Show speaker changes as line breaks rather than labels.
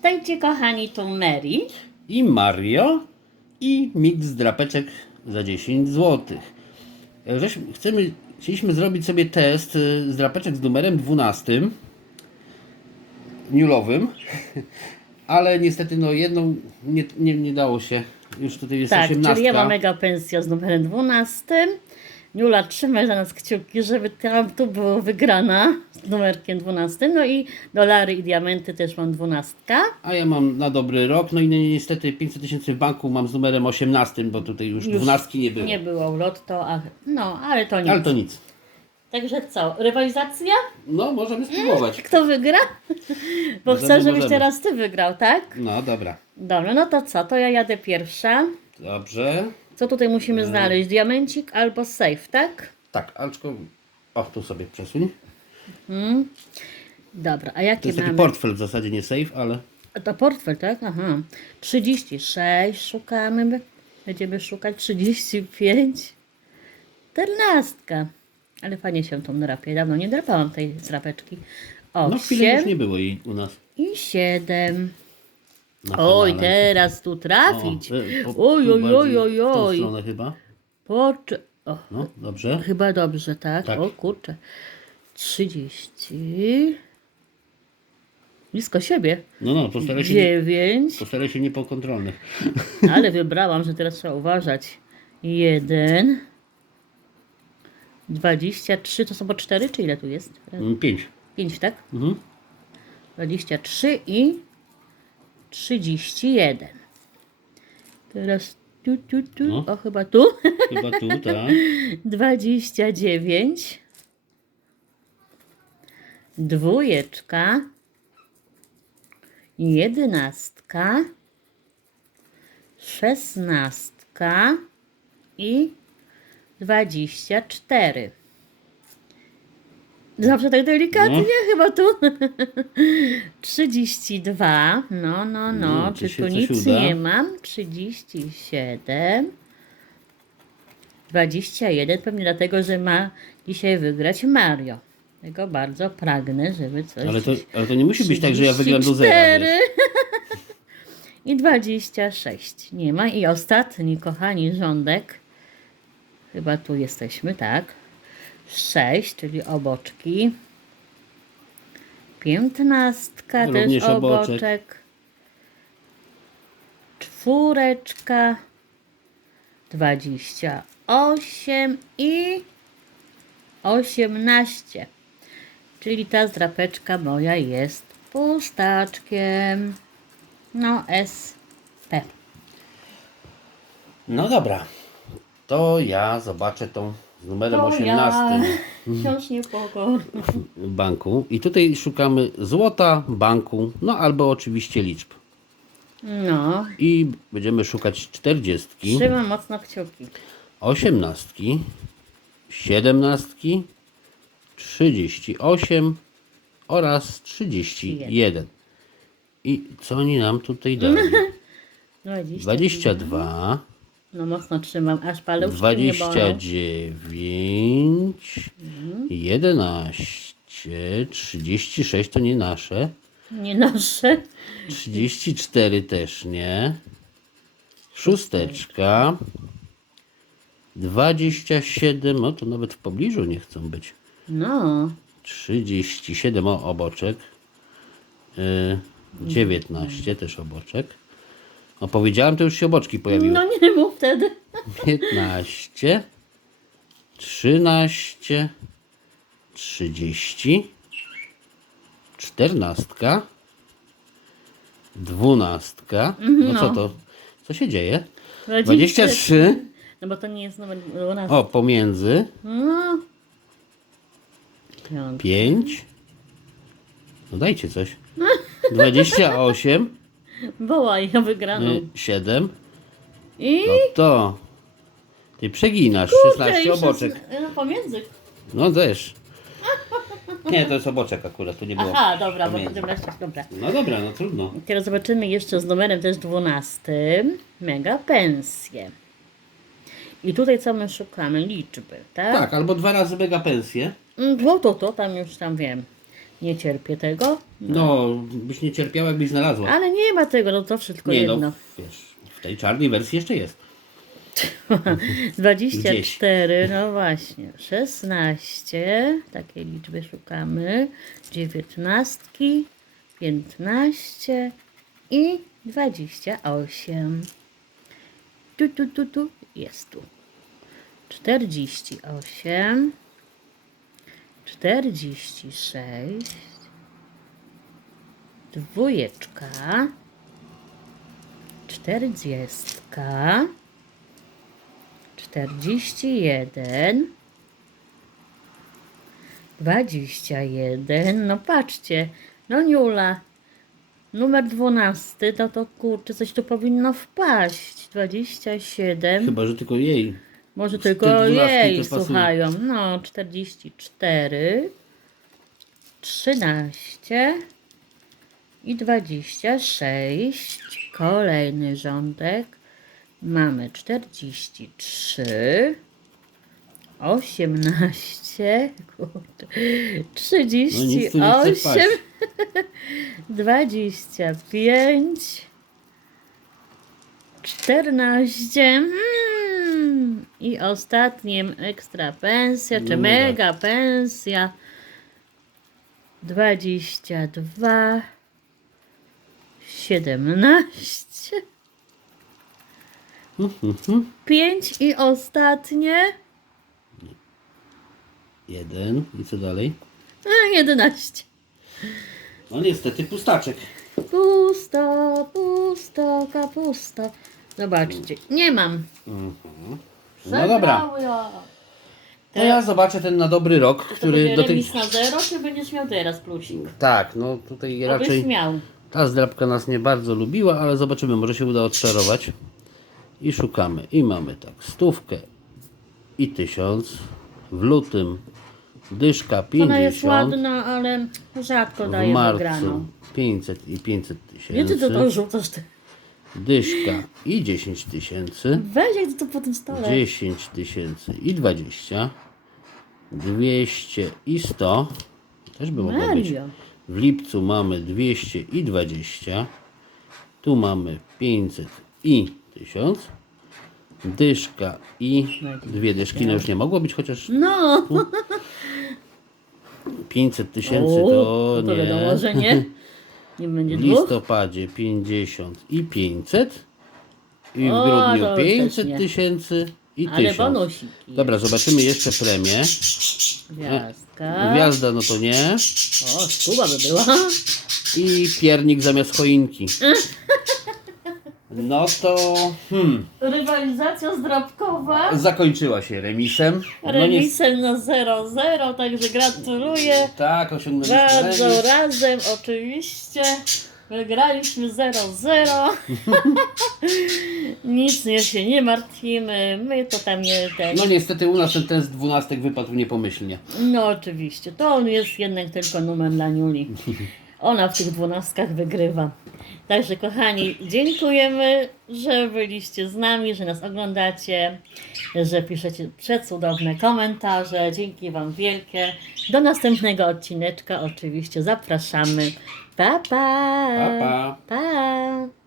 Witajcie kochani, tu Mary.
i Mario i miks drapeczek za 10 zł. Chcemy, chcieliśmy zrobić sobie test y, z drapeczek z numerem 12 nulowym, ale niestety no jedną nie, nie, nie dało się. Już tutaj jest
Tak,
18.
czyli ja mam mega pensję z numerem 12. Jula, trzymaj za nas kciuki, żeby tam tu było wygrana z numerkiem 12. No i dolary i diamenty też mam 12.
A ja mam na dobry rok, no i ni- niestety 500 tysięcy w banku mam z numerem 18, bo tutaj już, 12 nie było.
Nie było lotto, a, no ale to nic.
Ale to nic.
Także co, rywalizacja?
No, możemy spróbować.
Kto wygra? Bo
Możemy,
chcę, żebyś
możemy.
teraz ty wygrał, tak?
No dobra.
Dobra, no to co? To ja jadę pierwsza.
Dobrze.
Co tutaj
E.
musimy znaleźć? Diamencik albo safe, tak?
Tak, Alczko. O, tu sobie przesuń.
Dobra, a
To
jakie
jest taki
mamy?
portfel w zasadzie, nie safe, ale.
A To portfel, tak? Aha. 36 szukamy. Będziemy szukać 35. Czternastka. Ale fajnie się tą drapie. Dawno nie drapałam tej zrapeczki.
No chwilę już
8
nie było jej u nas.
i 7. Oj, teraz tu trafić.
Y,
Oj, oj, oj, oj, oj.
chyba.
O,
No, dobrze.
chyba dobrze, tak?
Tak.
O kurczę. 30. Blisko siebie.
No, no, postaraj się, nie,
9.
postaraj się nie po kontrolnych.
Ale wybrałam, że teraz trzeba uważać. 1. 23 to są po 4, czy ile tu jest?
Mm, Pięć.
5, tak?
Mhm.
23 i 31. Teraz tu, tu, tu.
No.
O, chyba tu.
Chyba tu, tak.
29. Dwójeczka. Jedenastka. Szesnastka. I 24. Zawsze tak delikatnie,
No.
chyba tu. 32. No, no, no.
No, czy
tu nic
uda?
nie mam? 37. 21, pewnie dlatego, że ma dzisiaj wygrać Mario. Tego bardzo pragnę, żeby coś.
Ale to, ale to nie musi być tak, że ja wygram do zera.
34.
Wiesz.
I 26. Nie ma. I ostatni, kochani, rządek. Chyba tu jesteśmy, tak? 6, czyli oboczki. Piętnastka,
Również
też
oboczek.
oboczek. Czwóreczka. 28 i 18. Czyli ta zdrapeczka moja jest pustaczkiem. No, SP.
No dobra. To ja zobaczę tą z numerem 18
Wciąż niepokorna.
banku. I tutaj szukamy złota, banku, no albo oczywiście liczb.
No,
I będziemy szukać 40.
trzymam mocno kciuki.
osiemnastki, siedemnastki, trzydzieści osiem oraz trzydzieści jeden. I co oni nam tutaj dali?
20.
Dwadzieścia dwa,
No mocno trzymam, aż paluszki bolą.
jedenaście, trzydzieści sześć to nie nasze,
Nie
trzydzieści cztery też nie, szósteczka, dwadzieścia siedem, no to nawet w pobliżu nie chcą być.
No,
37 o, oboczek. Y, 19 też oboczek. No powiedziałem, to już się oboczki pojawiły.
no nie mów wtedy.
15 13 30 14 12 No co to? Co się dzieje? 23
No bo to nie jest numer 12.
O, pomiędzy
No. Piątka.
5 No dajcie coś 28
Wołaj o wygraną.
y, 7
I...
No to. Ty przeginasz.
Kurczę,
16
jeszcze
oboczek.
z- No pomiędzy.
No też. Nie, to jest oboczek akurat, tu nie było.
Aha, dobra, bo
pomiędzy.
potem raz dobra.
No dobra, no trudno.
Teraz zobaczymy jeszcze z numerem też 12. Mega pensje. I tutaj co my szukamy? Liczby, tak?
Tak, albo dwa razy mega pensję.
Mm, To, to, to, tam już tam wiem. Nie cierpię tego.
No, byś nie cierpiała, jakbyś znalazła.
Ale nie ma tego, no to wszystko
nie
jedno.
no, wiesz, w tej czarnej wersji jeszcze jest.
24, no właśnie. 16, takie liczby szukamy. 19, 15 i 28. Tu, tu, tu, tu, jest tu. 48, 46, dwójeczka, czterdziestka, 41 21 no patrzcie no Niula numer 12 no to kurczę coś tu powinno wpaść. 27
Chyba, że tylko jej.
Może tylko
dwunastki
jej
to pasuje.
słuchają. No 44 13 i 26 kolejny rządek. Mamy 43 18 kurde,
No nic tu nie chce
38
wpaść.
25 14 mm, i ostatnim ekstra pensja, czy
mega.
pensja 22 17 5 i ostatnie
Jeden. I co dalej?
a, 11
No niestety pustaczek.
Pusto, pusto, kapusta. Zobaczcie, nie mam.
No dobra. To ja zobaczę ten na dobry rok,
To
który
będzie
do tej...
remis na zero, czy będziesz miał teraz plusik?
Tak, no tutaj
Raczej...
raczej
miał.
ta zdrabka nas nie bardzo lubiła, ale zobaczymy, może się uda odczarować. I szukamy. I mamy tak, stówkę i tysiąc. W lutym dyszka
Ona jest
50.
ładna, ale rzadko
W
daje
marcu
wygraną.
500 i 500
Nie ty to, to
tysięcy.
rzucasz ty.
Dyszka i 10 tysięcy.
Weź jak to po tym stole.
10 tysięcy i 20. 200 i 100. Też by mogło być.
Mario.
W lipcu mamy 200 i 20. Tu mamy 500 i 1000. Dyszka i dwie dyszki. No już nie mogło być, chociaż
No.
500 tysięcy
O,
to
to wiadomo, że
nie.
nie. Będzie
W
dwóch.
listopadzie 50 i 500. I w
O,
grudniu
to już
500
też nie.
tysięcy i
Ale
1000.
bonusiki.
Dobra, zobaczymy jeszcze premię.
Gwiazdka.
Gwiazda, no to nie.
O, stuba by była.
I piernik zamiast choinki. No to hmm,
Rywalizacja zdrabkowa.
zakończyła się remisem. No
Remisem na 0-0, także gratuluję.
tak, osiągnęliśmy
Bardzo
remis.
razem, oczywiście. Wygraliśmy 0-0. Nic nie się nie martwimy. My to tam nie ten.
No niestety u nas ten test dwunastek wypadł niepomyślnie.
No oczywiście, to on jest jednak tylko numer dla Niuli. Ona w tych dwunastkach wygrywa. Także kochani, dziękujemy, że byliście z nami, że nas oglądacie, że piszecie przecudowne komentarze. Dzięki Wam wielkie. Do następnego odcineczka oczywiście zapraszamy. Pa, pa!
Pa, pa.
pa.